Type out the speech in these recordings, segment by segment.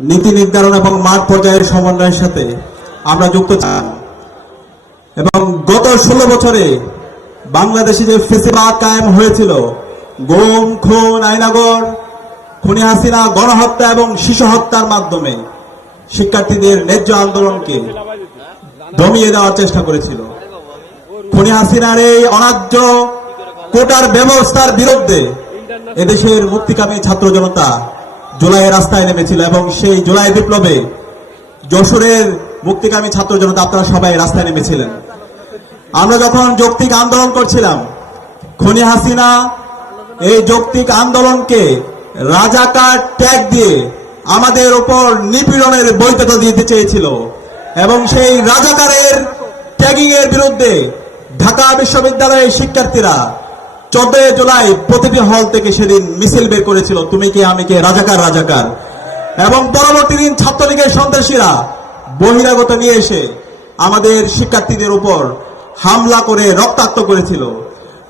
নীতি নির্ধারণ এবং মাঠ পর্যায়ের সমন্বয়ের সাথে আমরা যুক্ত ছিলাম এবং গত ষোলো বছরে বাংলাদেশে যে ফেসিবাদ কায়েম হয়েছিল। গুম, খুন আইনাগর খুনি হাসিনা গণহত্যা এবং শিশু হত্যার মাধ্যমে শিক্ষার্থীদের ন্যায্য আন্দোলনকে দমিয়ে দেওয়ার চেষ্টা করেছিল। খুনি হাসিনার এই অনার্য কোটার ব্যবস্থার বিরুদ্ধে এদেশের মুক্তিকামী ছাত্র জনতা জুলাই রাস্তায় নেমেছিল এবং সেই জুলাই বিপ্লবে যশোরের মুক্তিকামী ছাত্র জনতা আপনারা সবাই রাস্তায় নেমেছিলেন। আমরা যখন যৌক্তিক আন্দোলন করছিলাম, খনি হাসিনা এই যৌক্তিক আন্দোলনকে রাজাকার ট্যাগ দিয়ে আমাদের উপর নিপীড়নের বৈধতা দিতে চেয়েছিল এবং সেই রাজাকারের ট্যাগিং এর বিরুদ্ধে ঢাকা বিশ্ববিদ্যালয়ের শিক্ষার্থীরা চোদ্দই জুলাই প্রতিটি হল থেকে সেদিন মিছিল বের করেছিল, তুমি কে, আমি কে, রাজাকার রাজাকার। এবং পরবর্তী দিন ছাত্রলীগের সন্ত্রাসীরা বহিরাগত নিয়ে এসে আমাদের শিক্ষার্থীদের উপর হামলা করে রক্তাক্ত করেছিল।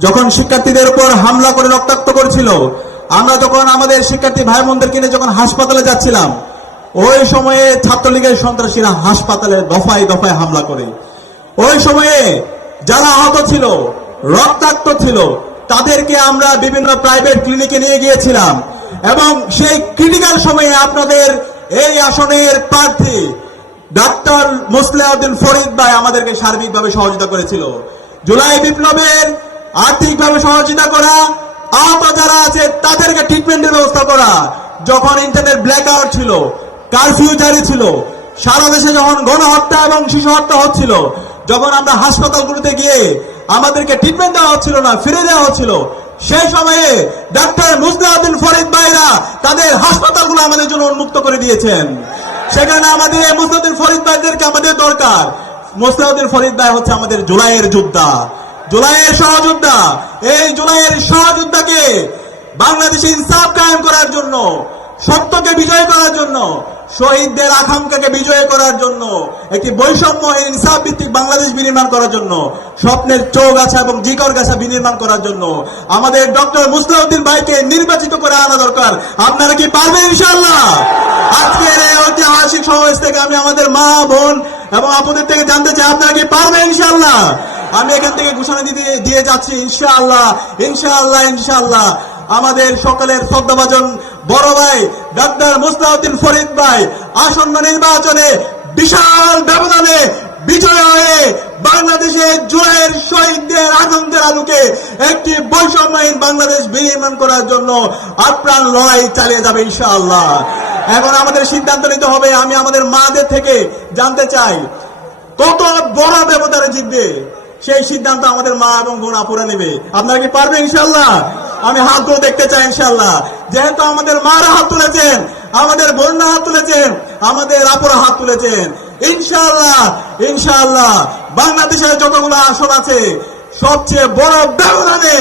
যখন শিক্ষার্থীদের উপর হামলা করে রক্তাক্ত করেছিল, আমরা যখন আমাদের শিক্ষার্থী ভাই বোনদেরকে নিয়ে যখন হাসপাতালে যাচ্ছিলাম, ওই সময়ে ছাত্রলীগের সন্ত্রাসীরা হাসপাতালে দফায় দফায় হামলা করে। ওই সময়ে যারা আহত ছিল, রক্তাক্ত ছিল তাদেরকে আমরা বিভিন্ন প্রাইভেট ক্লিনিকে নিয়ে গিয়েছিলাম। এবং সেই ক্রিটিক্যাল সময়ে আপনাদের এই আসনের প্রার্থী ডাক্তার মুসলিউদ্দিন ফরিদ ভাই আমাদেরকে সার্বিকভাবে সহযোগিতা করেছিল। জুলাই বিপ্লবের আর্থিকভাবে সহযোগিতা করা আহত যারা আছে তাদেরকে ট্রিটমেন্টের ব্যবস্থা করা, যখন ইন্টারনেট ব্ল্যাক আউট ছিল কারফিউ জারি ছিল, সারা দেশে যখন গণহত্যা এবং শিশু হত্যা হচ্ছিল, যখন আমরা হাসপাতালগুলোতে গিয়ে আমাদেরকে ট্রিটমেন্ট দেওয়া হচ্ছিল না ফিরে দেওয়া হচ্ছিল। সেই সময়ে ডাক্তার মুসলিউদ্দিন ফরিদ ভাইরা তাদের হাসপাতালগুলো আমাদের জন্য উন্মুক্ত করে দিয়েছেন। সেখানে আমাদের এই ফরিদ ভাইদেরকে আমাদের দরকার। মুসলিউদ্দিন ফরিদ ভাই হচ্ছে আমাদের জুলাইয়ের যোদ্ধা। জুলাইয়ের সহযোদ্ধা। এই জুলাইয়ের সহযোদ্ধাকে বাংলাদেশে ইনসাফ কায়েম করার জন্য, সত্যকে বিজয় করার জন্য শহীদদের আকাঙ্ক্ষাকে বিজয় করার জন্য, একটি বৈষম্যহীন ইনসাফ ভিত্তিক বাংলাদেশ বিনির্মাণ করার জন্য, স্বপ্নের চৌগাছা এবং জিকর গাছা বিনির্মাণ করার জন্য। আমাদের ডক্টর মুসলিউদ্দিন ভাইকে নির্বাচিত করে আনা দরকার। আপনারা কি পারবেন ইনশাল্লাহ আজকের এই ঐতিহাসিক সমাবেশ থেকে আমি আমাদের মা, বোন এবং আপনাদের থেকে জানতে চাই, আপনারা কি পারবেন ইনশাল্লাহ আমি এখান থেকে ঘোষণা দিতে দিয়ে যাচ্ছি, ইনশাআল্লাহ ইনশাআল্লাহ ইনশাআল্লাহ। আমাদের সকলের শ্রদ্ধাভাজন বড় ভাই ডাক্তার মুস্তাউদ্দিন ফরিদ ভাই আসন্ন নির্বাচনে বিশাল ব্যবধানে বিজয় হয়ে বাংলাদেশে জুলাইয়ের শহীদদের আনন্দের আলোকে একটি বৈষম্যহীন বাংলাদেশ বিনির্মাণ করার জন্য আপ্রাণ লড়াই চালিয়ে যাবে ইনশাআল্লাহ। এখন আমাদের সিদ্ধান্ত নিতে হবে, আমি আমাদের মাদের থেকে জানতে চাই, কত বড় ব্যবধানে জিতবে? সেই সিদ্ধান্ত আমাদের মা এবং বোন আপুরা নেবে। আপনারা কি পারবেন ইনশাল্লাহ আমি হাতগুলো দেখতে চাই ইনশাল্লাহ যেহেতু আমাদের মারা হাত তুলেছেন, আমাদের বোনরা হাত তুলেছেন, আমাদের আপুরা হাত তুলেছেন। ইনশাল্লাহ ইনশাল্লাহ বাংলাদেশের যতগুলো আসন আছে, সবচেয়ে বড় ব্যবধানে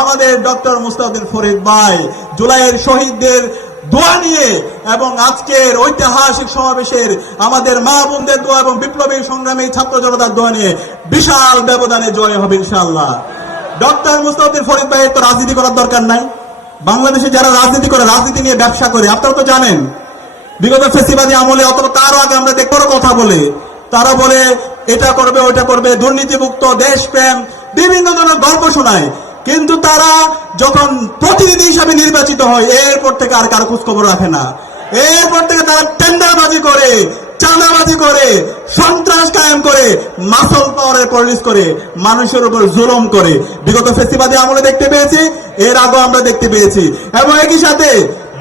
আমাদের ডক্টর মুস্তাউদ্দিন ফরিদ ভাই, জুলাইয়ের শহীদদের দোয়া নিয়ে এবং আজকের ঐতিহাসিক সমাবেশের আমাদের মা বোনদের দোয়া এবং বিপ্লবী সংগ্রামী ছাত্র জনতার দোয়া নিয়ে বিশাল ব্যবধানে জয় হবে ইনশাআল্লাহ। ডক্টর মুস্তাউদ্দিন ফরিদ ভাইয়ের তো রাজনীতি করার দরকার নাই। বাংলাদেশে যারা রাজনীতি করে, রাজনীতি নিয়ে ব্যবসা করে, আপনারা তো জানেন, বিগত ফেসিবাদী আমলে অথবা তারও আগে আমরা দেখ বড় কথা বলে। তারা বলে, এটা করবে, ওইটা করবে, দুর্নীতিমুক্ত দেশপ্রেম, বিভিন্ন ধরনের গল্প শোনায়। কিন্তু তারা যখন প্রতিনিধি হিসাবে নির্বাচিত হয়, এরপর থেকে আর কারও খোঁজ খবর রাখে না। এরপর থেকে তারা টেন্ডারবাজি করে, চাঁদাবাজি করে, সন্ত্রাস কায়েম করে, মাসল পাওয়ারের পলিশ করে, মানুষের উপর জুলম করে। বিগত ফেস্টিভালে আমলে দেখতে পেয়েছি, এর আগেও আমরা দেখতে পেয়েছি। এবং একই সাথে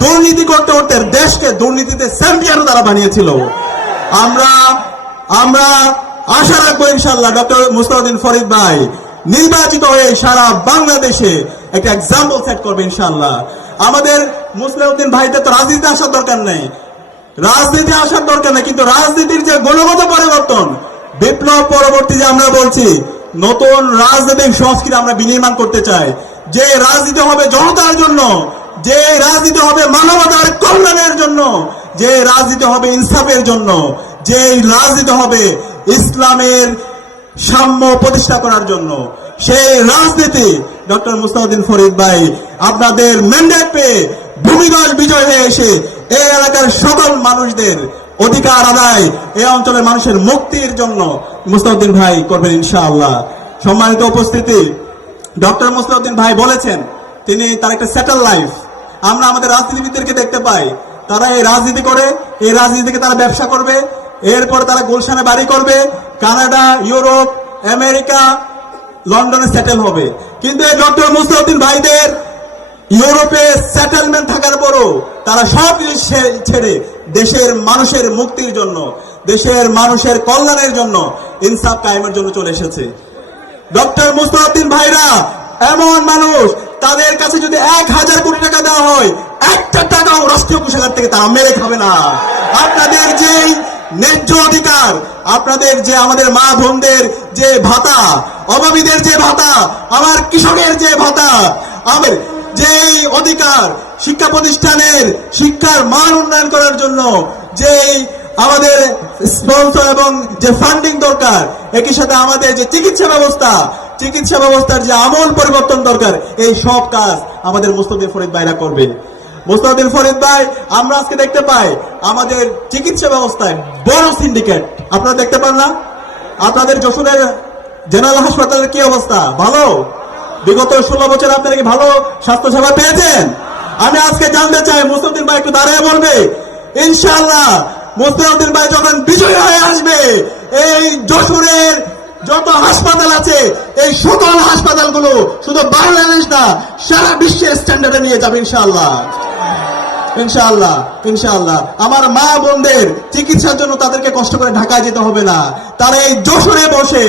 দুর্নীতি করতে করতে দেশকে দুর্নীতিতে চ্যাম্পিয়নও তারা বানিয়েছিল। আমরা আমরা আশা রাখব ইনশাল্লাহ ডক্টর মুস্তাউদ্দিন ফরিদ ভাই নির্বাচিত হয়ে সারা বাংলাদেশে একটা এক্সাম্পল সেট করবে ইনশাল্লাহ আমাদের মুসলিউদ্দিন ভাইদের তো রাজনীতি আসার দরকার নেই। রাজনীতি আসার দরকার নেই, কিন্তু রাজনীতির যে গুণগত পরিবর্তন, বিপ্লব পরবর্তী যে আমরা বলছি, নতুন রাজনৈতিক সংস্কৃতি আমরা বিনির্মাণ করতে চাই। যে রাজনীতি হবে জনতার জন্য, যে রাজনীতি হবে মানবতার কল্যাণের জন্য, যে রাজনীতি হবে ইনসাফের জন্য, যে রাজনীতি হবে ইসলামের সাম্য প্রতিষ্ঠা করার জন্য। সেই রাজনীতি ডক্টর মুস্তাউদ্দিন ফরিদ ভাই আপনাদের ম্যান্ডেট পেয়ে ভূমিদল বিজয় হয়ে এসে এই এলাকার সকল মানুষদের অধিকার আদায় এই অঞ্চলের মানুষের মুক্তির জন্য মুস্তাউদ্দিন ভাই করবেন ইনশাআল্লাহ। সম্মানিত উপস্থিতি, ডক্টর মুস্তাউদ্দিন ভাই বলেছেন, তিনি তার একটা সেটেল লাইফ আমরা আমাদের রাজনীতিবিদদেরকে দেখতে পাই, তারা এই রাজনীতি করে, এই রাজনীতিকে তারা ব্যবসা করবে এরপর তারা গুলশানে বাড়ি করবে, কানাডা, ইউরোপ, আমেরিকা, লন্ডনে সেটেল হবে। কিন্তু এই ডক্টর মুস্তাউদ্দিন ভাইদের ইউরোপে সেটেলমেন্ট থাকার পরও তারা সব ছে- ছেড়ে দেশের মানুষের মুক্তির জন্য, দেশের মানুষের কল্যাণের জন্য ইনসাফ কায়েমের জন্য চলে এসেছে। ডক্টর মুস্তাউদ্দিন ভাইরা এমন মানুষ, তাদের কাছে যদি এক হাজার কোটি টাকা দেওয়া হয়, একটা টাকাও রাষ্ট্রীয় কোষাগার থেকে তারা মেরে খাবে না। আপনাদের যেই ন্যায্য অধিকার। আপনাদের যে আমাদের মা বোনদের যে ভাতা, অভাবীদের যে ভাতা, আমার কৃষকের যে ভাতা, আমার যেই অধিকার শিক্ষা প্রতিষ্ঠানের শিক্ষার মান উন্নয়ন করার জন্য যেই আমাদের স্পন্সর এবং যে ফান্ডিং দরকার, একই সাথে আমাদের যে চিকিৎসা ব্যবস্থা, চিকিৎসা ব্যবস্থার যে আমল পরিবর্তন দরকার, এই সব কাজ আমাদের মুস্তদিন ফরিদ ভাইরা করবে মুস্তাদিন ফরিদ ভাই, আমরা আজকে দেখতে পাই আমাদের চিকিৎসা ব্যবস্থায় বড় সিন্ডিকেট আপনারা দেখতে পান না? আপনাদের যশোরের জেনারেল হাসপাতালের কি অবস্থা? ভালো? বিগত ষোলো বছর আপনারা কি ভালো স্বাস্থ্য সেবা পেয়েছেন? আমি আজকে জানতে চাই মুস্তাউদ্দিন ভাই একটু দাঁড়িয়ে বলবে? ইনশাআল্লাহ মুস্তাউদ্দিন ভাই যখন বিজয় হয়ে আসবে, এই যশোরের যত হাসপাতাল আছে, এই সকল হাসপাতালগুলো শুধু বাংলাদেশ না, সারা বিশ্বের স্ট্যান্ডার্ডে নিয়ে যাবে, ইনশাআল্লাহ। ইনশাআল্লাহ ইনশাআল্লাহ। আমার মা বোনদের চিকিৎসার জন্য তাদেরকে কষ্ট করে ঢাকায় যেতে হবে না। তারা এই যশোরে বসে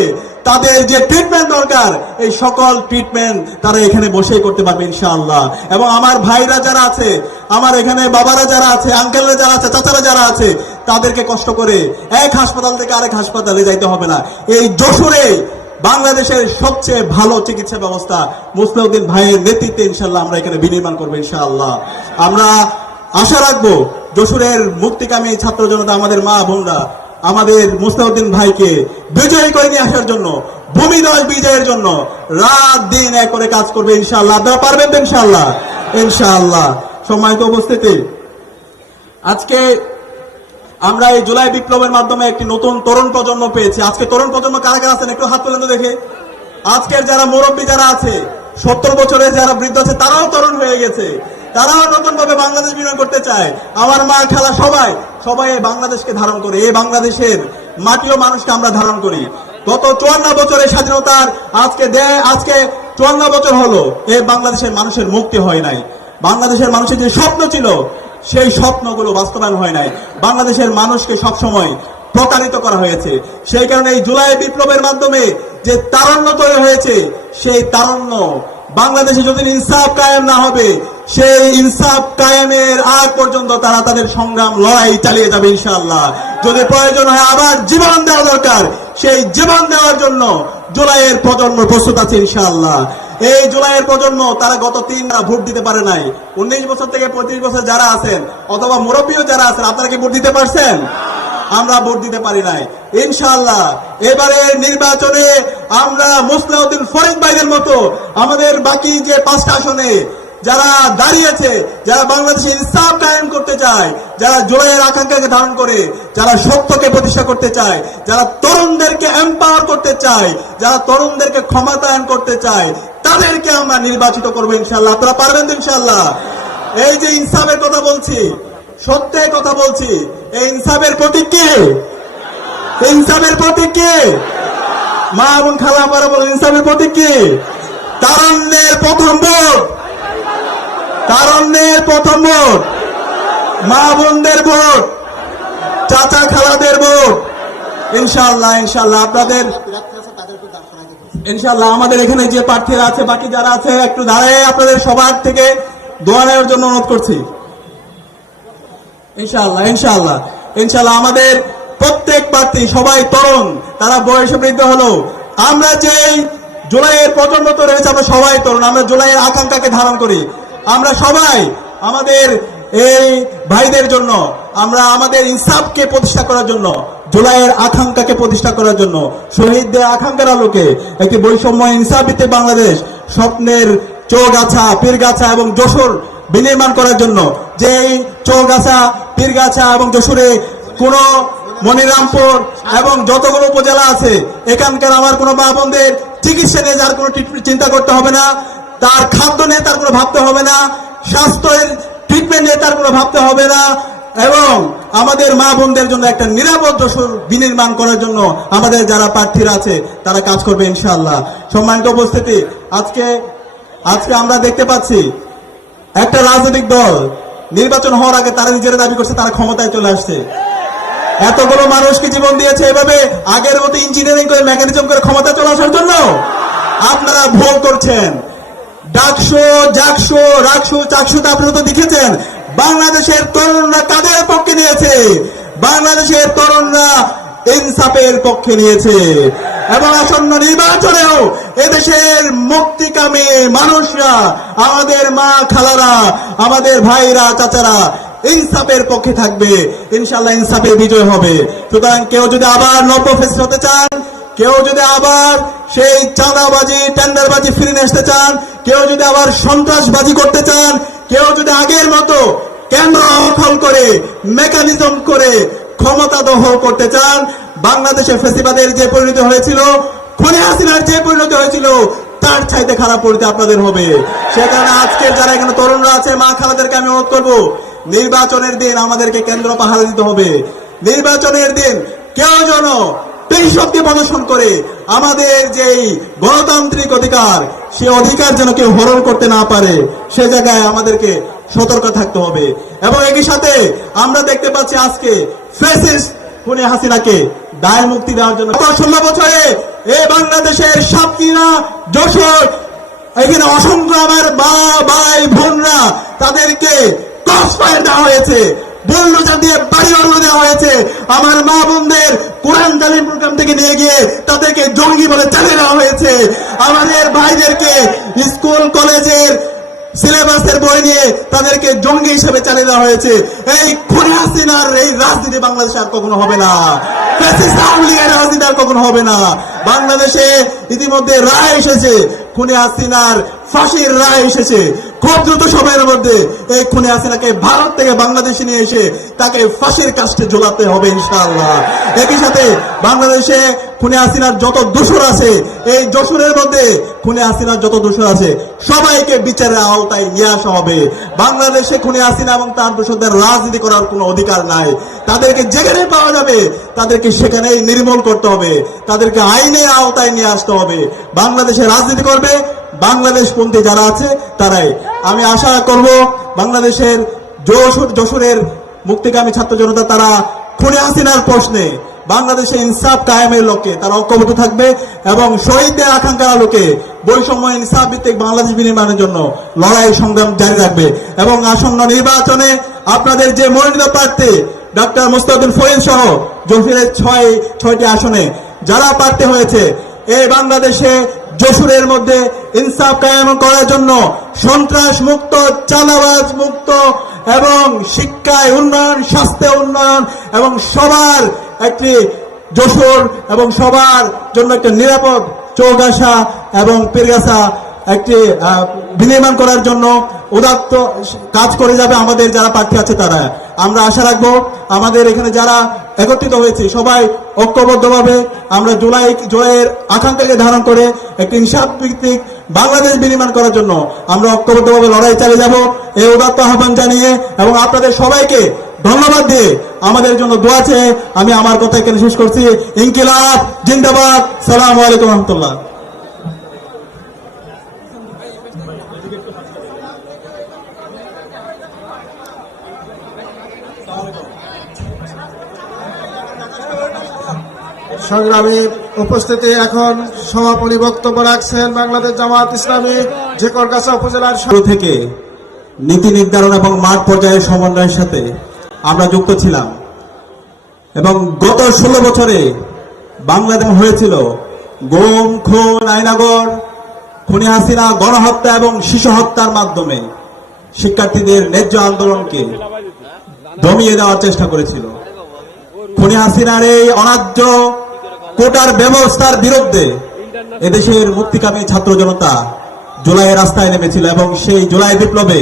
তাদের যে ট্রিটমেন্ট দরকার, এই সকল ট্রিটমেন্ট তারা এখানে বসেই করতে পারবে, ইনশাআল্লাহ। এবং আমার ভাইরা যারা আছে, আমার এখানে বাবারা যারা আছে আঙ্কেলরা যারা আছে, চাচারা যারা আছে তাদেরকে কষ্ট করে এক হাসপাতাল থেকে আরেক হাসপাতালে যাইতে হবে না। এই যশোরে বাংলাদেশের সবচেয়ে ভালো চিকিৎসা ব্যবস্থা মুসলিউদ্দিন ভাইয়ের নেতৃত্বে ইনশাল্লাহ আমরা এখানে বিনির্মাণ করব ইনশাআল্লাহ। আমরা আশা রাখব যশোরের মুক্তিকামী ছাত্র জনতা, আমাদের মা বোনরা, আমাদের মুস্তাউদ্দিন ভাইকে বিজয়ী করে নিয়ে আসার জন্য ভূমিদয় বিজয়ের জন্য রাত দিন এক করে কাজ করবে ইনশাআল্লাহ। আপনারা পারবেন তো ইনশাআল্লাহ? ইনশাআল্লাহ। সম্মানিত উপস্থিতি, আজকে আমরা এই জুলাই বিপ্লবের মাধ্যমে একটি নতুন তরুণ প্রজন্ম পেয়েছি। আজকে তরুণ প্রজন্ম কারা কারা আছেন একটু হাত তুলেন তো দেখে। আজকের যারা মুরব্বী যারা আছে, সত্তর বছরের যারা বৃদ্ধ আছে, তারাও তরুণ হয়ে গেছে। তারাও নতুন ভাবে বাংলাদেশ বিনিয়োগ করতে চায়। আমার মা খেলা সবাই সবাই এই বাংলাদেশকে ধারণ করে। এই বাংলাদেশের মাটিও মানুষকে আমরা ধারণ করি। গত চুয়ান্ন বছরের স্বাধীনতার আজকে দেয় আজকে চুয়ান্ন বছর হলো এই বাংলাদেশের মানুষের মুক্তি হয় নাই। বাংলাদেশের মানুষের যে স্বপ্ন ছিল সেই স্বপ্নগুলো বাস্তবায়ন হয় নাই। বাংলাদেশের মানুষকে সবসময় প্রতারিত করা হয়েছে। সেই কারণে এই জুলাই বিপ্লবের মাধ্যমে যে তারণ্য তৈরি হয়েছে, সেই তারণ্য বাংলাদেশে যদি ইনসাফ কায়েম না হবে, সেই ইনসাফ কায়েমের আগ পর্যন্ত তারা তাদের সংগ্রাম, লড়াই চালিয়ে যাবে ইনশাআল্লাহ। যদি প্রয়োজন হয় আবার জীবন দেওয়া দরকার, সেই জীবন দেওয়ার জন্য জুলাইয়ের প্রজন্ম প্রস্তুত আছে ইনশাআল্লাহ। এই জুলাইয়ের প্রজন্ম, তারা গত তিন ভোট দিতে পারে নাই। উনিশ বছর থেকে পঁয়ত্রিশ বছর যারা আছেন, অথবা মুরব্বীও যারা আছেন, আপনারা কি ভোট দিতে পারছেন? আমরা ভোট দিতে পারি নাই। ইনশাআল্লাহ, এবারে নির্বাচনে আমরা মুসলাউদ্দিন ফরিদ ভাইদের মতো, আমাদের বাকি যে পাঁচটা আসনে, যারা দাঁড়িয়েছে, যারা বাংলাদেশে ইনসাফ কায়েম করতে চায়, যারা জুলাইয়ের আকাঙ্ক্ষাকে ধারণ করে, যারা সত্যকে প্রতিষ্ঠা করতে চায়, যারা তরুণদেরকে এম্পাওয়ার করতে চায়, যারা তরুণদেরকে ক্ষমতায়ন করতে চায় তাদেরকে আমরা নির্বাচিত করব ইনশাল্লাহ আপনারা পারবেন তো ইনশাল্লাহ এই যে ইনসাফের কথা বলছি, সত্যের কথা বলছি, এই ইনসাফের প্রতীক কে? ইনসাফের প্রতীক কে? মা এবং খালা ইনসাফের তারণ্যের প্রথম ভোট। তারণ্যের প্রথম ভোট। মা বোনদের ভোট। চাচা খালাদের ভোট। ইনশাল্লাহ ইনশাল্লাহ আপনাদের ইনশাল্লাহ আমাদের এখানে যে প্রার্থীরা আছে, বাকি যারা আছে, একটু দাঁড়ায় আপনাদের সবার থেকে দোয়া নেওয়ার জন্য অনুরোধ করছি। ইনশাল্লাহ ইনশাল্লাহ ইনশাল্লাহ আমাদের প্রত্যেক প্রার্থী, সবাই তরুণ, তারা বয়সে বৃদ্ধ হলো। আমরা যে জুলাইয়ের প্রজন্ম তো রয়েছে আমরা সবাই তরুণ, আমরা জুলাইয়ের আকাঙ্ক্ষাকে ধারণ করি। আমরা সবাই আমাদের এই ভাইদের জন্য আমরা আমাদের ইনসাফকে প্রতিষ্ঠা করার জন্য, জুলাইয়ের আকাঙ্ক্ষাকে প্রতিষ্ঠা করার জন্য, শহীদদের আকাঙ্ক্ষার আলোকে একটি বৈষম্য ইনসাফ ভিত্তিক বাংলাদেশ স্বপ্নের চৌগাছা, পীরগাছা এবং যশোর বিনির্মাণ করার জন্য। যে চৌগাছা, পীরগাছা এবং যশোরে কোনো মনিরামপুর এবং যতগুলো উপজেলা আছে, এখানকার আমার কোনো মা বোনদের চিকিৎসা নিয়ে যার কোনো চিন্তা করতে হবে না, তার খাদ্য নিয়ে তার কোনো ভাবতে হবে না, স্বাস্থ্যের ট্রিটমেন্ট নিয়ে তার কোনো ভাবতে হবে না এবং আমাদের মা বোনদের জন্য একটা নিরাপদ বিনির্মাণ করার জন্য আমাদের যারা প্রার্থীরা আছে, তারা কাজ করবে ইনশাআল্লাহ। সম্মানিত উপস্থিতি, আজকে আজকে আমরা দেখতে পাচ্ছি একটা রাজনৈতিক দল নির্বাচন হওয়ার আগে তারা নিজেরা দাবি করছে, তারা ক্ষমতায় চলে আসছে। এতগুলো মানুষকে জীবন দিয়েছে এভাবে? আগের মতো ইঞ্জিনিয়ারিং করে মেকানিজম করে ক্ষমতা চলে আসার জন্য? আপনারা ভুল করছেন। ডাকশো জাকশো রাকশো চাকশো আপনারা তো দেখেছেন। বাংলাদেশের তরুণরা কাদের পক্ষে নিয়েছে? বাংলাদেশের তরুণরা ইনসাফের পক্ষে নিয়েছে। এবং আসন্ন নির্বাচনেও এদেশের মুক্তিকামী মানুষরা, আমাদের মা খালারা, আমাদের ভাইরা, চাচারা ইনসাফের পক্ষে থাকবে। ইনশাল্লাহ ইনসাফের বিজয় হবে। সুতরাং কেউ যদি আবার নব্য ফেস হতে চান, কেউ যদি আবার সেই চাঁদাবাজি, টেন্ডারবাজি ফিরে আসতে চান, কেউ যদি আবার সন্ত্রাসবাজি করতে চান কেউ যদি আগের মতো কেন্দ্র দখল করে, মেকানিজম করে ক্ষমতা দখল করতে চান, বাংলাদেশের ফেসিবাদের যে পরিণতি হয়েছিল, খুনে হাসিনার যে পরিণতি হয়েছিল, তার চাইতে খারাপ পরিণতি আপনাদের হবে। সে কারণে আজকের যারা এখানে তরুণরা আছে, মা খালাদেরকে আমি অনুরোধ করব, নির্বাচনের দিন আমাদেরকে কেন্দ্র পাহারা দিতে হবে। নির্বাচনের দিন কেউ যেন এই শক্তি প্রদর্শন করে আমাদের যে গণতান্ত্রিক অধিকার, সে অধিকার যেন কেউ হরণ করতে না পারে, সে জায়গায় আমাদেরকে সতর্ক থাকতে হবে। এবং একই সাথে আমরা দেখতে পাচ্ছি আজকে ফেসিস্ট খুনে হাসিনাকে দায় মুক্তি দেওয়ার জন্য। ষোলো বছরে এই বাংলাদেশের সাতক্ষীরা যশোর, এখানে অসংখ্য আমার মা ভাই, বোনরা তাদেরকে ক্রস ফায়ার দেওয়া হয়েছে। আমার মা বোনদের কোরআন নিয়ে গিয়ে তাদেরকে জঙ্গি বলে চালিয়ে দেওয়া হয়েছে। আমাদের ভাইদেরকে স্কুল, কলেজের সিলেবাসের বই নিয়ে তাদেরকে জঙ্গি হিসেবে চালিয়ে দেওয়া হয়েছে। এই খুনে হাসিনার এই রাজনীতি বাংলাদেশে আর কখনো হবে না। রাজনীতি আর কখনো হবে না। বাংলাদেশে ইতিমধ্যে রায় এসেছে। খুনে হাসিনার ফাঁসির রায় এসেছে। খুব দ্রুত সময়ের মধ্যে এই খুনে হাসিনাকে ভারত থেকে বাংলাদেশে নিয়ে এসে তাকে ফাঁসির কাস্টে ঝোলাতে হবে ইনশাআল্লাহ। একই সাথে বাংলাদেশে খুনে হাসিনার যত দোষর আছে, এই যশোরের মধ্যে খুনে হাসিনার যত দোষর আছে, সবাইকে বিচারের আওতায় নিয়ে আসা হবে। বাংলাদেশে খুনে হাসিনা এবং তার দোষরদের রাজনীতি করার কোনো অধিকার নাই। তাদেরকে যেখানে পাওয়া যাবে, তাদেরকে সেখানেই নির্মূল করতে হবে। তাদেরকে আইনের আওতায় নিয়ে আসতে হবে। বাংলাদেশে রাজনীতি করবে, বাংলাদেশপন্থী যারা আছে, তারাই। আমি আশা করব বাংলাদেশের যশোর যশোরের মুক্তিকামী ছাত্র জনতা, তারা খুনে হাসিনার প্রশ্নে বাংলাদেশে ইনসাফ কায়েমের লক্ষ্যে তারা ঐক্যবদ্ধ থাকবে এবং শহীদদের আকাঙ্ক্ষার আলোকে বৈষম্য ইনসাফ ভিত্তিক বাংলাদেশ বিনির্মাণের জন্য লড়াই সংগ্রাম জারি রাখবে এবং আসন্ন নির্বাচনে আপনাদের যে মনোনীত প্রার্থী ডক্টর মুস্তাদুল ফয়েল সহ জফিরের ছয়, ছয়টি আসনে যারা প্রার্থী হয়েছে এই বাংলাদেশে যশোরের মধ্যে ইনসাফ কায়েম করার জন্য সন্ত্রাস মুক্ত, চাঁদাবাজ মুক্ত এবং শিক্ষায় উন্নয়ন, স্বাস্থ্যে উন্নয়ন এবং সবার একটি যশোর এবং সবার জন্য একটা নিরাপদ চৌগাছা এবং পীরগাছা একটি বিনির্মাণ করার জন্য উদাত্ত কাজ করে যাবে আমাদের যারা প্রার্থী আছে তারা। আমরা আশা রাখব আমাদের এখানে যারা একত্রিত হয়েছে, সবাই ঐক্যবদ্ধভাবে আমরা জুলাই জয়ের আকাঙ্ক্ষাকে ধারণ করে একটি ইনসাফ ভিত্তিক বাংলাদেশ বিনির্মাণ করার জন্য আমরা ঐক্যবদ্ধভাবে লড়াই চালিয়ে যাব। এই উদাত্ত আহ্বান জানিয়ে এবং আপনাদের সবাইকে ধন্যবাদ দিয়ে আমাদের জন্য দোয়া চেয়ে আমি আমার কথা এখানে শেষ করছি। ইনকিলাব জিন্দাবাদ। সালাম আলাইকুম রহমতুল্লাহ। সংগ্রামী উপস্থিতি এখন সমাপনী বক্তব্য রাখছেন বাংলাদেশ জামাত ইসলামী ঝেকরগাছা উপজেলার শুরু থেকে নীতি নির্ধারণ এবং মাঠ পর্যায়ের সমন্বয়ের সাথে আমরা যুক্ত ছিলাম। এবং গত ষোলো বছরে বাংলাদেশ হয়েছিল গোম, খুন আইনাগর খুনি হাসিনা গণহত্যা এবং শিশু হত্যার মাধ্যমে শিক্ষার্থীদের ন্যায্য আন্দোলনকে দমিয়ে দেওয়ার চেষ্টা করেছিল। খুনি হাসিনার এই অনার্য কোটার ব্যবস্থার বিরুদ্ধে এদেশের মুক্তিকামী ছাত্র জনতা জুলাই রাস্তায় নেমেছিল এবং সেই জুলাই বিপ্লবে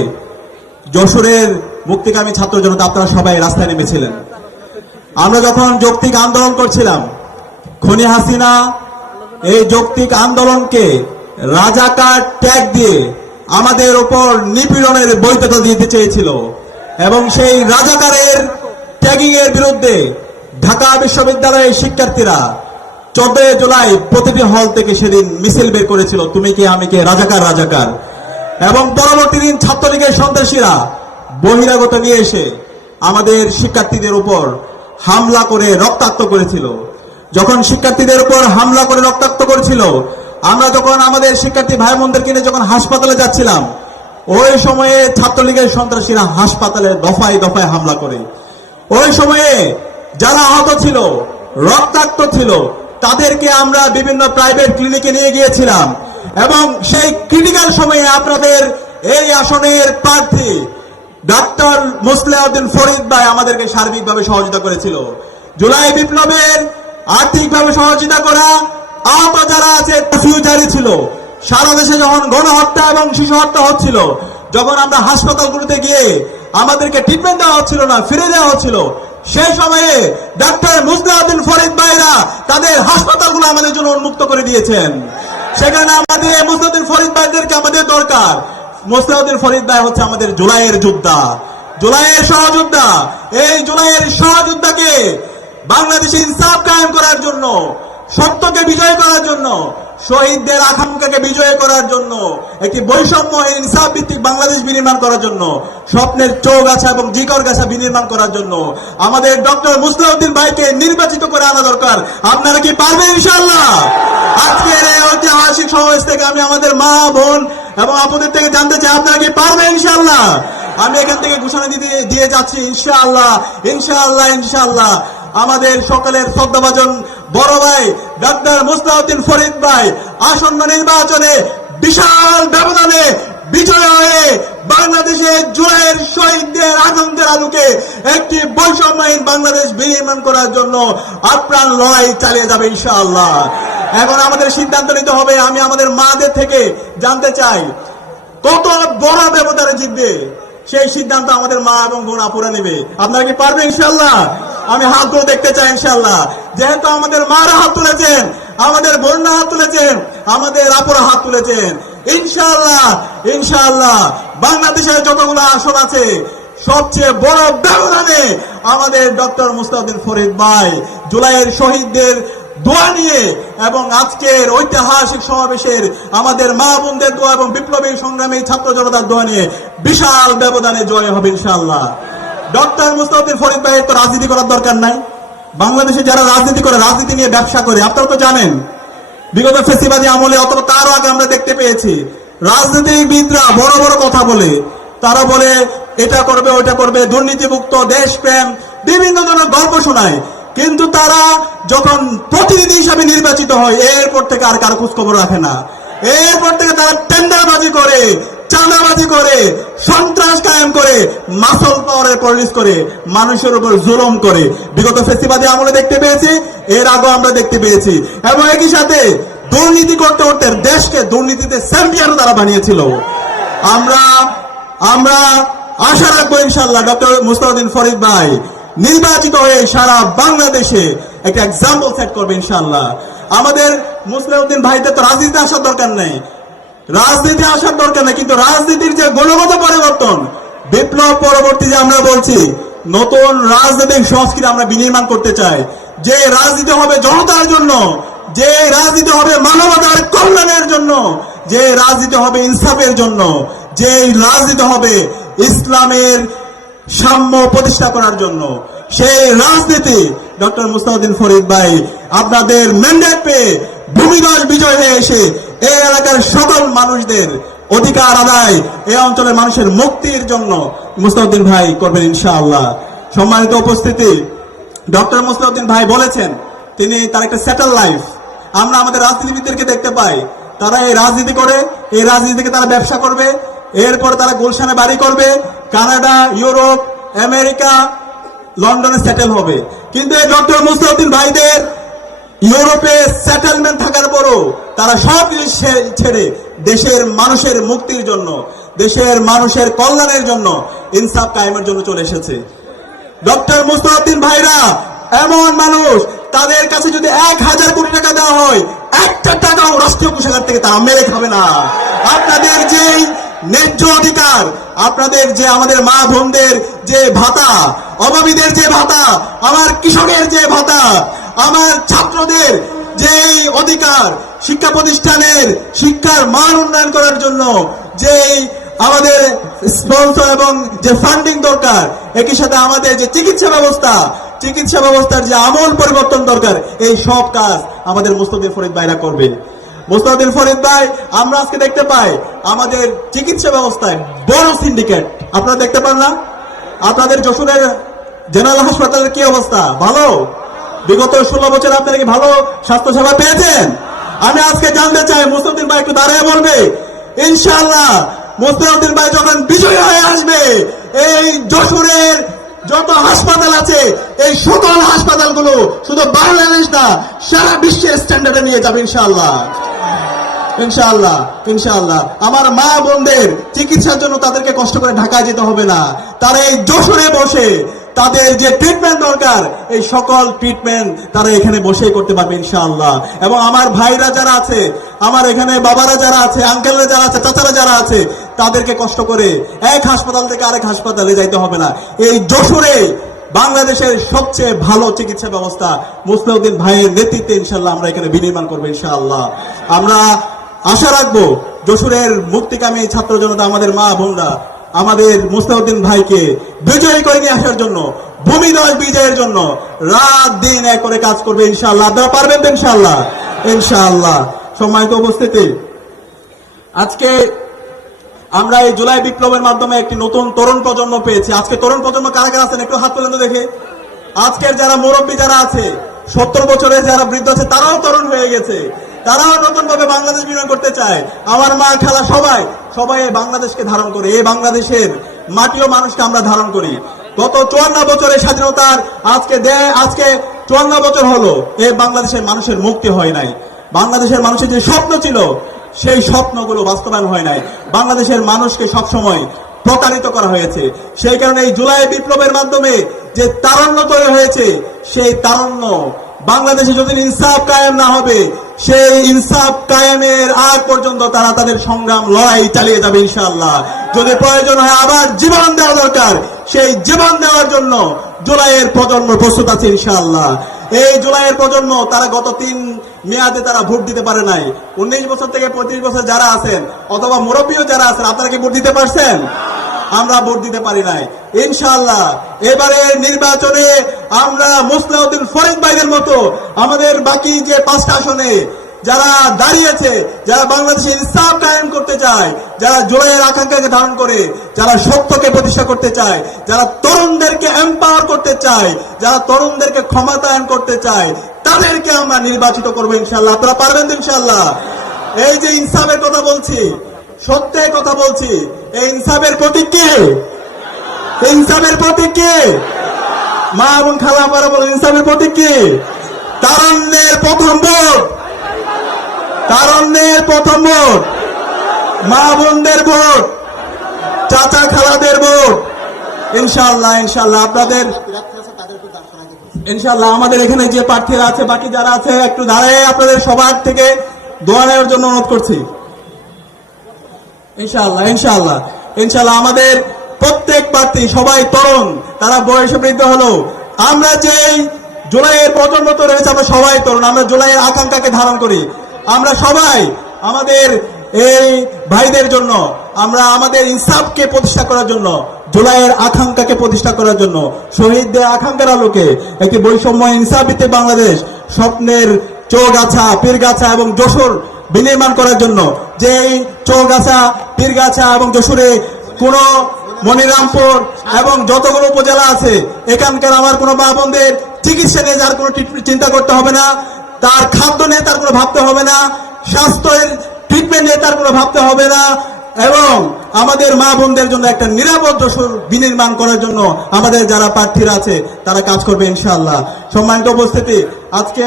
যশোরের মুক্তিকামী ছাত্র জনতা, আপনারা সবাই রাস্তায় নেমেছিলেন। আমরা যখন যৌক্তিক আন্দোলন করছিলাম, খনি হাসিনা এই যৌক্তিক আন্দোলনকে রাজাকার ট্যাগ দিয়ে আমাদের উপর নিপীড়নের বৈধতা দিতে চেয়েছিল এবং সেই রাজাকারের ট্যাগিং এর বিরুদ্ধে ঢাকা বিশ্ববিদ্যালয়ের শিক্ষার্থীরা চোদ্দই জুলাই প্রতিটি হল থেকে সেদিন মিছিল বের করেছিল, তুমি কি? আমি কে? রাজাকার রাজাকার। এবং পরবর্তী দিন ছাত্রলীগের সন্ত্রাসীরা বহিরাগত নিয়ে এসে আমাদের শিক্ষার্থীদের উপর হামলা করে রক্তাক্ত করেছিল। যখন শিক্ষার্থীদের উপর হামলা করে রক্তাক্ত করেছিল, আমরা যখন আমাদের শিক্ষার্থী ভাই বোনদেরকে নিয়ে যখন হাসপাতালে যাচ্ছিলাম, ওই সময়ে ছাত্রলীগের সন্ত্রাসীরা হাসপাতালে দফায় দফায় হামলা করে। ওই সময়ে যারা আহত ছিল, রক্তাক্ত ছিল, তাদেরকে আমরা বিভিন্ন প্রাইভেট ক্লিনিকে নিয়ে গিয়েছিলাম এবং সেই ক্রিটিক্যাল সময়ে আপনাদের এই আসনের প্রার্থী ডাক্তার মুসলিউদ্দিন ফরিদ ভাই আমাদেরকে সার্বিকভাবে সহযোগিতা করেছিল। জুলাই বিপ্লবের আর্থিকভাবে সহযোগিতা করা আহত যারা আছে ফিউচারে ছিল। সারা দেশে যখন গণহত্যা এবং শিশু হত্যা হচ্ছিল, যখন আমরা হাসপাতালগুলোতে গিয়ে আমাদেরকে ট্রিটমেন্ট দেওয়া হচ্ছিল না, ফিরে দেওয়া হচ্ছিল, সেই সময়ে ডাক্তার মুসলিউদ্দিন ফরিদ ভাইরা তাদের হাসপাতালগুলো আমাদের জন্য উন্মুক্ত করে দিয়েছেন। সেখানে আমাদের মুসলিউদ্দিন ফরিদ ভাইদেরকে আমাদের দরকার। মুসলিউদ্দিন ফরিদ ভাই হচ্ছে আমাদের জুলাইয়ের যোদ্ধা। জুলাইয়ের সহযোদ্ধা। এই জুলাইয়ের সহযোদ্ধাকে বাংলাদেশে ইনসাফ কায়েম করার জন্য, সত্যকে বিজয় করার জন্য শহীদদের আকাঙ্ক্ষাকে বিজয় করার জন্য, একটি বৈষম্য ইনসাফ ভিত্তিক বাংলাদেশ বিনির্মাণ করার জন্য, স্বপ্নের চৌগাছা এবং জিকর গাছা বিনির্মাণ করার জন্য, আমাদের ডক্টর মুসলিউদ্দিন ভাইকে নির্বাচিত করে আনা দরকার। আপনারা কি পারবেন ইনশাল্লাহ আজকের এই ঐতিহাসিক সমাবেশ থেকে আমি আমাদের মা, বোন এবং আপনাদের থেকে জানতে চাই, আপনারা কি পারবেন ইনশাল্লাহ আমি এখান থেকে ঘোষণা দিতে দিয়ে যাচ্ছি, ইনশাআল্লাহ ইনশাআল্লাহ ইনশাআল্লাহ। আমাদের সকলের শ্রদ্ধাভাজন বড় ভাই, ডাক্তার মুস্তাউদ্দিন ফরিদ ভাই, আসন্ন নির্বাচনে বিশাল ব্যবধানে বিজয় হয়ে বাংলাদেশের জুলাইয়ের শহীদদের আনন্দের আলোকে একটি বৈষম্যহীন বাংলাদেশ বিনির্মাণ করার জন্য আপ্রাণ লড়াই চালিয়ে যাবে ইনশাআল্লাহ। এখন আমাদের সিদ্ধান্ত নিতে হবে, আমি আমাদের মাদের থেকে জানতে চাই, কত বড় ব্যবধানে জিতবে? সেই সিদ্ধান্ত আমাদের মা এবং বোন আপুরা নেবে। আপনারা কি পারবে ইনশাল্লাহ আমি হাত তুলে দেখতে চাই ইনশাল্লাহ যেহেতু আমাদের মারা হাত তুলেছেন, আমাদের বোনরা হাত তুলেছেন, আমাদের আপুরা হাত তুলেছেন। ইনশাল্লাহ ইনশাল্লাহ বাংলাদেশের যতগুলো আসন আছে, সবচেয়ে বড় ব্যবধানে আমাদের ডক্টর মুস্তাউদ্দিন ফরিদ ভাই, জুলাইয়ের শহীদদের দোয়া নিয়ে এবং আজকের ঐতিহাসিক সমাবেশের আমাদের মা বোনদের দোয়া এবং বিপ্লবী সংগ্রামী ছাত্র জনতার দোয়া নিয়ে বিশাল ব্যবধানে জয় হবে ইনশাআল্লাহ। ডক্টর মুস্তাফির ফরিদ ভাইয়ের তো রাজনীতি করার দরকার নাই। বাংলাদেশে যারা রাজনীতি করে, রাজনীতি নিয়ে ব্যবসা করে, আপনারা তো জানেন, বিগত ফেসিবাদী আমলে অথবা তারও আগে আমরা দেখতে পেয়েছি। রাজনীতিবিদরা বড় বড় কথা বলে, তারা বলে, এটা করবে, ওইটা করবে, দুর্নীতিমুক্ত, দেশপ্রেম, বিভিন্ন ধরনের গল্প শোনায়। কিন্তু তারা যখন প্রতিনিধি হিসাবে নির্বাচিত হয়, এরপর থেকে আর কারও খোঁজ খবর রাখে না। এরপর থেকে তারা টেন্ডারবাজি করে, চাঁদাবাজি করে, সন্ত্রাস কায়েম করে মাসল পাওয়ারের পলিশ করে, মানুষের উপর জুলম করে। বিগত ফেস্টিভালে আমলে দেখতে পেয়েছি, এর আগেও আমরা দেখতে পেয়েছি। এবং একই সাথে দুর্নীতি করতে করতে দেশকে দুর্নীতিতে চ্যাম্পিয়ন তারা বানিয়েছিল। আমরা আমরা আশা রাখব ইনশাল্লাহ ডক্টর মুস্তাউদ্দিন ফরিদ ভাই। নির্বাচিত হয়ে সারা বাংলাদেশে একটা এক্সাম্পল সেট করবে ইনশাল্লাহ আমাদের মুসলিউদ্দিন ভাইদের তো রাজনীতি আসার দরকার নেই। রাজনীতি আসার দরকার নেই, কিন্তু রাজনীতির যে গুণগত পরিবর্তন, বিপ্লব পরবর্তী যে আমরা বলছি, নতুন রাজনৈতিক সংস্কৃতি আমরা বিনির্মাণ করতে চাই। যে রাজনীতি হবে জনতার জন্য, যে রাজনীতি হবে মানবতার কল্যাণের জন্য, যে রাজনীতি হবে ইনসাফের জন্য, যে রাজনীতি হবে ইসলামের সাম্য প্রতিষ্ঠা করার জন্য। সেই রাজনীতি, ডক্টর মুস্তাউদ্দিন ফরিদ ভাই, আপনাদের ম্যান্ডেট পেয়ে ভূমিদশ বিজয় হয়ে এসে এই এলাকার সকল মানুষদের অধিকার আদায় এই অঞ্চলের মানুষের মুক্তির জন্য মুস্তাউদ্দিন ভাই করবেন ইনশাআল্লাহ। সম্মানিত উপস্থিতি, ডক্টর মুস্তাউদ্দিন ভাই বলেছেন, তিনি তার একটা সেটেল লাইফ আমরা আমাদের রাজনীতিবিদদেরকে দেখতে পাই। তারা এই রাজনীতি করে, এই রাজনীতিকে তারা ব্যবসা করবে, এরপর তারা গুলশানে বাড়ি করবে কানাডা, ইউরোপ, আমেরিকা, লন্ডনে সেটেল হবে। কিন্তু এই ডক্টর মুস্তাউদ্দিন ভাইদের ইউরোপে সেটেলমেন্ট থাকার পরও তারা সব ছেড়ে দেশের মানুষের মুক্তির জন্য, দেশের মানুষের কল্যাণের জন্য ইনসাফ কায়েমের জন্য চলে এসেছে। ডক্টর মুস্তাউদ্দিন ভাইরা এমন মানুষ, তাদের কাছে যদি এক হাজার কোটি টাকা দেওয়া হয়, একটা টাকাও রাষ্ট্রীয় কোষাগার থেকে তারা মেরে খাবে না। আপনাদের যে ন্যায্য অধিকার আপনাদের যে আমাদের মা বোনদের যে ভাতা, অভাবীদের যে ভাতা, আমার কৃষকের যে ভাতা, আমার ছাত্রদের যে অধিকার, শিক্ষা প্রতিষ্ঠানের শিক্ষার মান উন্নয়ন করার জন্য যে আমাদের স্পন্সর এবং যে ফান্ডিং দরকার, একই সাথে আমাদের যে চিকিৎসা ব্যবস্থা, চিকিৎসা ব্যবস্থার যে আমল পরিবর্তন দরকার, এই সব কাজ আমাদের মুস্তদিন ফরিদ ভাইরা করবে মুস্তাদিন ফরিদ ভাই, আমরা আজকে দেখতে পাই আমাদের চিকিৎসা ব্যবস্থায় বড় সিন্ডিকেট আপনারা দেখতে পান না? আপনাদের যশোরের জেনারেল হাসপাতালের কি অবস্থা? ভালো? বিগত ষোলো বছর আপনারা কি ভালো স্বাস্থ্য সেবা পেয়েছেন? আমি আজকে জানতে চাই মুস্তাদিন ভাই একটু দাঁড়ায় বলবে? ইনশাল্লাহ মুস্তাদিন ভাই যখন বিজয়ী হয়ে আসবে, এই যশোরের যত হাসপাতাল আছে, এই সকল হাসপাতালগুলো শুধু বাংলাদেশ না, সারা বিশ্বের স্ট্যান্ডার্ডে নিয়ে যাবে, ইনশাআল্লাহ। ইনশাআল্লাহ ইনশাআল্লাহ। আমার মা বোনদের চিকিৎসার জন্য তাদেরকে কষ্ট করে ঢাকায় যেতে হবে না। তারা এই যশোরে বসে তাদের যে ট্রিটমেন্ট দরকার, এই সকল ট্রিটমেন্ট তারা এখানে বসেই করতে পারবে ইনশাআল্লাহ। এবং আমার ভাইরা যারা আছে, আমার এখানে বাবারা যারা আছে আঙ্কেলরা যারা আছে, চাচারা যারা আছে, তাদেরকে কষ্ট করে এক হাসপাতাল থেকে আরেক হাসপাতালে যাইতে হবে না। এই যশোরে বাংলাদেশের সবচেয়ে ভালো চিকিৎসা ব্যবস্থা মুসলিউদ্দিন ভাইয়ের নেতৃত্বে ইনশাল্লাহ আমরা এখানে বিনির্মাণ করব ইনশাআল্লাহ। আমরা আশা রাখব যশোরের মুক্তিকামী ছাত্র জনতা, আমাদের মা বোনরা আমাদের মুস্তাউদ্দিন ভাইকে বিজয়ী করে নিয়ে আসার জন্য ভূমি ভূমিদয় বিজয়ের জন্য রাত দিন এক করে কাজ করবে ইনশাল্লাহ আপনারা পারবেন তো ইনশাআল্লাহ? ইনশাআল্লাহ। সম্মানিত উপস্থিতি, আজকে আমরা এই জুলাই বিপ্লবের মাধ্যমে একটি নতুন তরুণ প্রজন্ম পেয়েছি। আজকে তরুণ প্রজন্ম কারা কারা আছেন? একটু হাত তুলেন তো দেখে। আজকের যারা মুরব্বী যারা আছে, সত্তর বছরের যারা বৃদ্ধ আছে, তারাও তরুণ হয়ে গেছে। তারাও নতুন ভাবে বাংলাদেশ বিনিয়োগ করতে চায়। আমার মা খেলা সবাই সবাই বাংলাদেশকে ধারণ করে। এই বাংলাদেশের মাটি ও মানুষকে আমরা ধারণ করি। গত চুয়ান্ন বছরের স্বাধীনতার আজকে আজকে চুয়ান্ন বছর হলো এই বাংলাদেশের মানুষের মুক্তি হয় নাই। বাংলাদেশের মানুষের যে স্বপ্ন ছিল, সেই স্বপ্নগুলো বাস্তবায়ন হয় নাই। বাংলাদেশের মানুষকে সবসময় প্রতারিত করা হয়েছে। সেই কারণে এই জুলাই বিপ্লবের মাধ্যমে যে তারণ্য তৈরি হয়েছে, সেই তারণ্য বাংলাদেশে যদি ইনসাফ কায়েম না হবে সেই ইনসাফ কায়েমের আগ পর্যন্ত তারা তাদের সংগ্রাম, লড়াই চালিয়ে যাবে ইনশাআল্লাহ। যদি প্রয়োজন হয় আবার জীবন দেওয়া দরকার, সেই জীবন দেওয়ার জন্য জুলাইয়ের প্রজন্ম প্রস্তুত আছে ইনশাআল্লাহ। এই জুলাইয়ের প্রজন্ম, তারা গত তিন মেয়াদে তারা ভোট দিতে পারে নাই। উনিশ বছর থেকে পঁয়ত্রিশ বছর যারা আছেন, অথবা মুরব্বীও যারা আছেন, আপনারা কি ভোট দিতে পারছেন? আমরা ভোট দিতে পারি নাই। ইনশাআল্লাহ, এবারে নির্বাচনে আমরা মুসলাউদ্দিন ফরিদ ভাইদের মতো আমাদের বাকি যে পাঁচটা আসনে যারা দাঁড়িয়েছে, যারা বাংলাদেশের ইসলাম কায়েম করতে চায়, যারা জোরের আকাঙ্ক্ষাকে ধারণ করে, যারা সত্যকে প্রতিষ্ঠা করতে চায়, যারা তরুণদেরকে এম্পাওয়ার করতে চায়, যারা তরুণদেরকে ক্ষমতায়ন করতে চায়, তাদেরকে আমরা নির্বাচিত করব ইনশাল্লাহ আপনারা পারবেন ইনশাল্লাহ এই যে ইনসাফের কথা বলছি সত্যের কথা বলছি। এই ইনসাফের প্রতীক কে? ইনসাফের প্রতীক কে? মা এবং খালা পারা বলে ইনসাফের প্রতীক কে? তারণ্যের প্রথম ভোট। তারণ্যের প্রথম ভোট। মা বোনদের ভোট। চাচা খালাদের ভোট। ইনশাল্লাহ ইনশাল্লাহ আপনাদের ইনশাল্লাহ আমাদের এখানে যে প্রার্থীরা আছে, বাকি যারা আছে, একটু দাঁড়ায় আপনাদের সবার থেকে দোয়া নেওয়ার জন্য অনুরোধ করছি। ইনশাআল্লাহ ইনশাল্লাহ ইনশাল্লাহ আমাদের প্রত্যেক প্রার্থী, সবাই তরুণ, তারা বয়সে বৃদ্ধ হলো। আমরা যে জুলাইয়ের প্রজন্ম তো রয়েছে, আমরা সবাই তরুণ, আমরা জুলাইয়ের আকাঙ্ক্ষাকে ধারণ করি। আমরা সবাই আমাদের এই ভাইদের জন্য, আমরা আমাদের ইনসাফকে প্রতিষ্ঠা করার জন্য, জুলাইয়ের আকাঙ্ক্ষাকে প্রতিষ্ঠা করার জন্য, শহীদদের আকাঙ্ক্ষার আলোকে একটি বৈষম্য ইনসাফ ভিত্তিক বাংলাদেশ, স্বপ্নের চৌগাছা পীরগাছা এবং যশোর বিনির্মাণ করার জন্য। যে এই চৌগাছা, পীরগাছা এবং যশোরে কোন মনিরামপুর এবং যতগুলো উপজেলা আছে, এখানকার আমার কোনো মা বোনদের চিকিৎসা নিয়ে যার কোনো চিন্তা করতে হবে না। তার খাদ্য নিয়ে তার কোনো ভাবতে হবে না। স্বাস্থ্যের ট্রিটমেন্ট নিয়ে তার কোনো ভাবতে হবে না। এবং আমাদের মা বোনদের জন্য একটা নিরাপদ যশোর বিনির্মাণ করার জন্য আমাদের যারা প্রার্থীরা আছে, তারা কাজ করবে ইনশাল্লাহ সম্মানিত উপস্থিতি, আজকে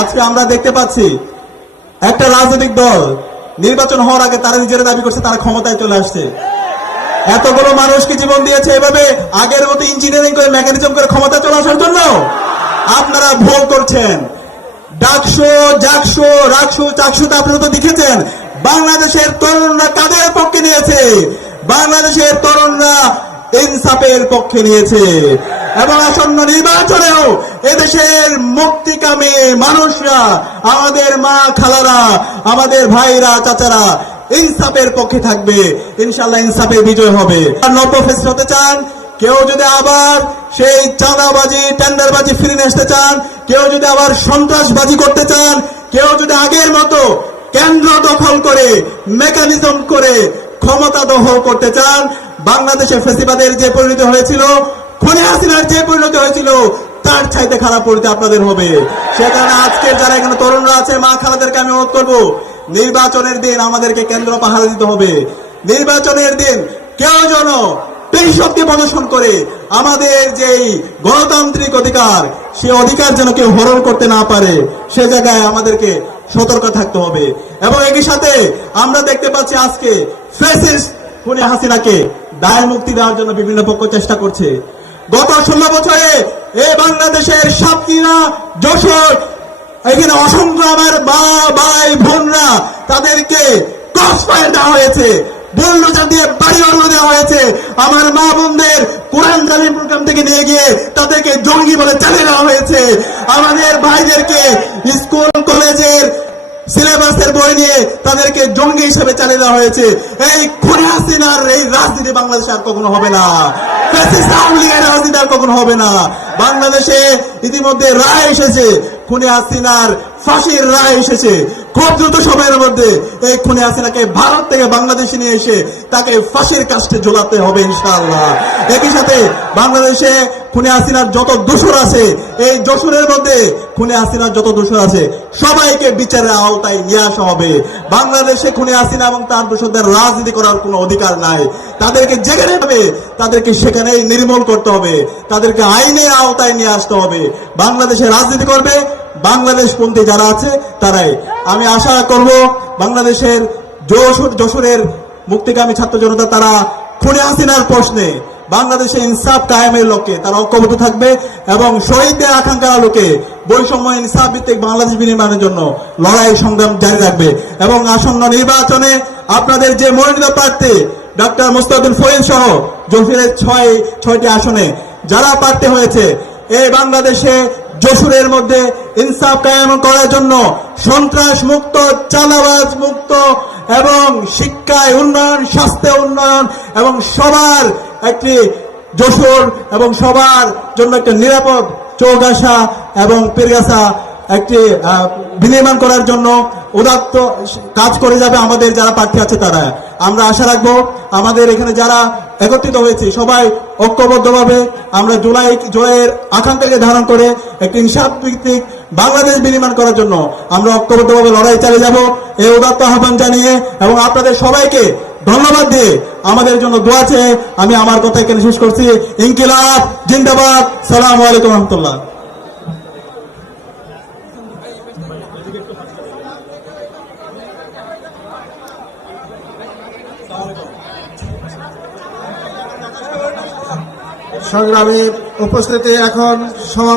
আজকে আমরা দেখতে পাচ্ছি একটা রাজনৈতিক দল নির্বাচন হওয়ার আগে তারা নিজেরা দাবি করছে, তারা ক্ষমতায় চলে আসছে। এতগুলো মানুষকে জীবন দিয়েছে এভাবে আগের মতো ইঞ্জিনিয়ারিং করে মেকানিজম করে ক্ষমতা চলে আসার জন্য? আপনারা ভুল করছেন। ডাকশো জাকশো রাকশো চাকশোতে আপনারা তো দেখেছেন। বাংলাদেশের তরুণরা কাদের পক্ষে নিয়েছে? বাংলাদেশের তরুণরা ইনসাফের পক্ষে নিয়েছে। এবং আসন্ন নির্বাচনেও এদেশের মুক্তিকামী মানুষরা, আমাদের মা খালারা, আমাদের ভাইরা, চাচারা ইনসাফের পক্ষে থাকবে। ইনশাল্লাহ ইনসাফের বিজয় হবে। আর নবফেস হতে চান, কেউ যদি আবার সেই চাঁদাবাজি, টেন্ডারবাজি ফিরে আসতে চান, কেউ যদি আবার সন্ত্রাসবাজি করতে চান, কেউ যদি আগের মতো কেন্দ্র দখল করে, মেকানিজম করে ক্ষমতা দখল করতে চান বাংলাদেশে ফেসিবাদের যে পরিণতি হয়েছিল খুনে হাসিনার যে পরিণতি হয়েছিল, তার চাইতে খারাপ পরিণতি আপনাদের হবে। সে কারণে আজকের যারা এখানে তরুণরা আছে, মা খালাদেরকে আমি অনুরোধ করব, নির্বাচনের দিন আমাদেরকে কেন্দ্র পাহারা দিতে হবে। নির্বাচনের দিন কেউ যেন শক্তি প্রদর্শন করে, আমাদের যেই গণতান্ত্রিক অধিকার, সে অধিকার যেন কেউ হরণ করতে না পারে, সে জায়গায় আমাদেরকে সতর্ক থাকতে হবে। এবং একই সাথে আমরা দেখতে পাচ্ছি আজকে ফেসিস খুনি হাসিনাকে দায় মুক্তি দেওয়ার জন্য বিভিন্ন পক্ষ চেষ্টা করছে। গত ষোলো বছরে এই বাংলাদেশের সাতক্ষীরা যশোর, এখানে অসংখ্য আমার মা ভাই বোনরা তাদেরকে মা বোনদের নিয়ে গিয়ে তাদেরকে জঙ্গি বলে চালিয়ে দেওয়া হয়েছে। আমাদের ভাইদেরকে স্কুল, কলেজের সিলেবাসের বই নিয়ে তাদেরকে জঙ্গি হিসেবে চালিয়ে দেওয়া হয়েছে। এই খুনে হাসিনার এই রাজনীতি বাংলাদেশে আর কখনো হবে না। রাজনীতি আর কখনো হবে না। বাংলাদেশে ইতিমধ্যে রায় এসেছে, খুনে হাসিনার ফাঁসির রায় এসেছে। খুব দ্রুত সময়ের মধ্যে এই খুনে হাসিনাকে ভারত থেকে বাংলাদেশে নিয়ে এসে তাকে ফাঁসির কাস্টে ঝোলাতে হবে ইনশাআল্লাহ। একই সাথে বাংলাদেশে খুনে হাসিনার যত দোষর আছে, এই দোষরের মধ্যে খুনে হাসিনার যত দোষর আছে, সবাইকে বিচারের আওতায় নিয়ে আসা হবে। বাংলাদেশে খুনে হাসিনা এবং তার দোষরদের রাজনীতি করার কোনো অধিকার নাই। তাদেরকে যেখানে হবে তাদেরকে সেখানেই নির্মূল করতে হবে। তাদেরকে আইনের আওতায় নিয়ে আসতে হবে। বাংলাদেশে রাজনীতি করবে বাংলাদেশপন্থী যারা আছে, তারাই। আমি আশা করব বাংলাদেশের যশোর যশোরের মুক্তিকামী ছাত্র জনতা, তারা খুনে হাসিনার প্রশ্নে বাংলাদেশে ইনসাফ কায়েমের লক্ষ্যে তারা ঐক্যবদ্ধ থাকবে এবং শহীদদের আকাঙ্ক্ষার লোকে বৈষম্য ইনসাফ ভিত্তিক বাংলাদেশ বিনির্মাণের জন্য লড়াই সংগ্রাম জারি রাখবে এবং আসন্ন নির্বাচনে আপনাদের যে মনোনীত প্রার্থী ডক্টর মুস্তাদুল ফয়েল সহ জফিরের ছয় ছয়টি আসনে যারা প্রার্থী হয়েছে, এই বাংলাদেশে যশোরের মধ্যে ইনসাফ কায়েম করার জন্য সন্ত্রাস মুক্ত চালাবাজ মুক্ত এবং শিক্ষায় উন্নয়ন, স্বাস্থ্যে উন্নয়ন এবং সবার একটি যশোর এবং সবার জন্য একটা নিরাপদ চৌগাছা এবং পেরগাছা একটি বিনির্মাণ করার জন্য উদাত্ত কাজ করে যাবে আমাদের যারা প্রার্থী আছে তারা। আমরা আশা রাখব আমাদের এখানে যারা একত্রিত হয়েছে, সবাই ঐক্যবদ্ধভাবে আমরা জুলাই, জুলাইয়ের আকাঙ্ক্ষাকে ধারণ করে একটি ইনসাফ ভিত্তিক বাংলাদেশ বিনির্মাণ করার জন্য আমরা ঐক্যবদ্ধভাবে লড়াই চালিয়ে যাব। এই উদাত্ত আহ্বান জানিয়ে এবং আপনাদের সবাইকে ধন্যবাদ দিয়ে আমাদের জন্য দোয়া আমি আমার কথা এখানে শেষ করছি। ইনকিলাব, জিন্দাবাদ, সালাম আলাইকুম রহমতুল্লাহ। সংগ্রামী উপস্থিতি এখন